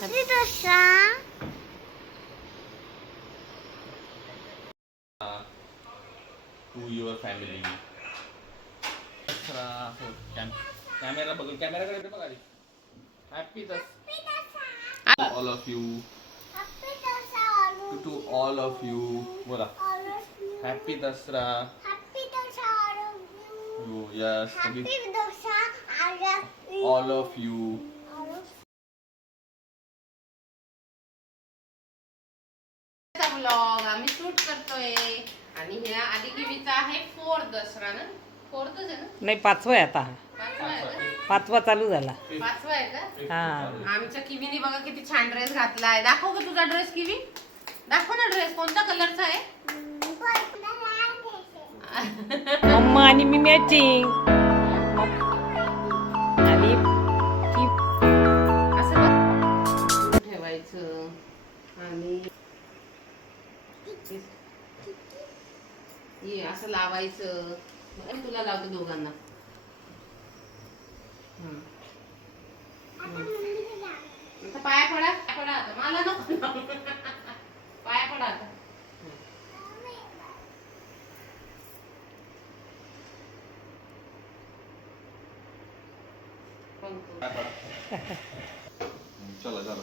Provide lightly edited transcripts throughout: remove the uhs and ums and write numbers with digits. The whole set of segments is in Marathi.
Happy Dasra. To your family. Camera बघून कॅमेराकडे बघ आधी. Happy Dasra all of you. Happy Dasra. To all of you बोला. Happy Dasra. Happy Dasra. You yes Happy Dasra. All of you. Vlog आम्ही शूट करतोय आणि हे आधी किवीचा आहे 4th दसरा ना. 4thच आहे ना. नाही 5वा आहे आता. 5वा आहे का? 5वा चालू झाला. 5वा आहे का? हा आमच्या किवीने बघा किती छान ड्रेस घातलाय. दाखव का तुझा ड्रेस किवी. दाखव ना ड्रेस कोणत्या कलरचा आहे. मम्मा आणि मी मॅचिंग. आणि असं ठेवायचं आणि ये असं लावायचं. आणि तुला लावतो दोघांना. आता पाया पडा पडा आता मला नको पाया पडा आता. चला चला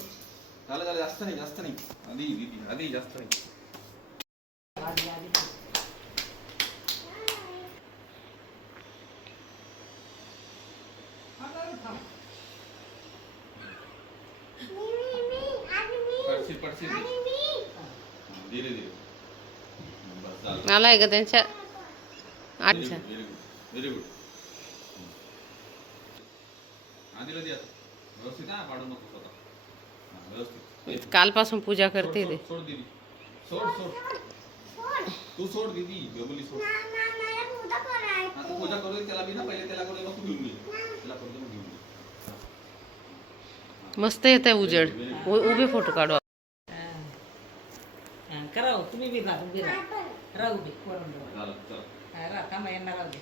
चला चला जास्त नाही आधी आधी जास्त नाही. पडशील धीरे धीरे बस झालं. आलाय का त्यांच्या. अच्छा व्हेरी गुड. आधीला दे आता व्यवस्थित हा पाडू नको स्वतः. व्यवस्थित कालपासून पूजा करते ते. सोड दीदी सोड तू सोड दीदी गबुली सोड. आता पूजा करू दे त्याला. मी ना पहिले त्याला करू दे मग तू घेऊन घे. त्याला करू दे मग घेऊन घे. मस्त येत आहे उजेड. उभे फोटो काढू. करा तुम्ही बी राहू दे. राहू दे वरून झालं चला. थांबा यांना राहू दे.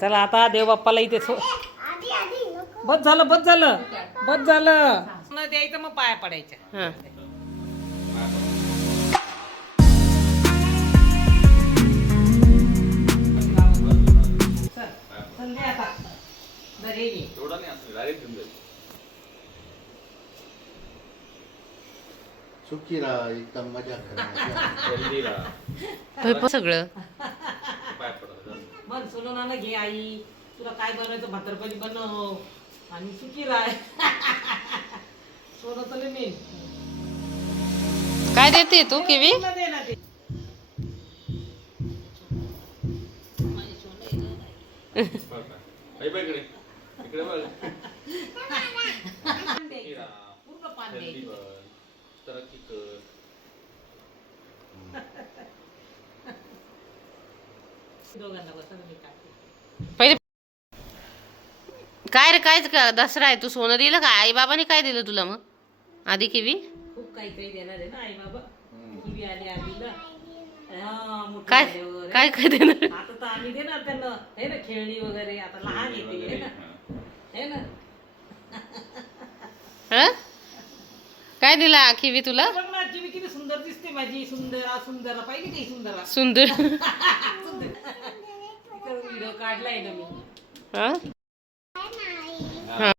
चला आता देव बाप्पाला इथे बस झालं द्यायचं मग पाया पडायच्या. हा चल दे आता. बरे ये. एवढा नाही असं डायरेक्ट घेऊन जाईल. सुखी राहा एकदम मजा करा. हेल्दी राहा. सगळं पाय पडा. बन सोनानं घे आई. तुला काय बनवायचं भातरपणी बनव आणि सुखी राह. सोनं तर मी काय देते तू किवी. दे ना ते. इकडे इकडे बघ. पूर्ण पान हेल्दी द्यायचं. बन. तरक्की कर. दोघांना बसा मी काढते. पहिले काय रे काय दसरा आहे. तू सोनं दिलं का. आई बाबाने काय दिलं तुला मग आधी किवी. खूप काही देणार आहे ना आई बाबा. किवी आली आधीला. काय काय काय देणार. आता तर आम्ही देणार त्यांना हे ना खेळणी वगैरे. आता लहान येते हे ना. हे ना. हं? काय दिला किवी तुला. बघ ना किवी किती सुंदर दिसते माझी. सुंदर पाहिजे काही सुंदर. सुंदर व्हिडिओ काढलाय ना मी. हं?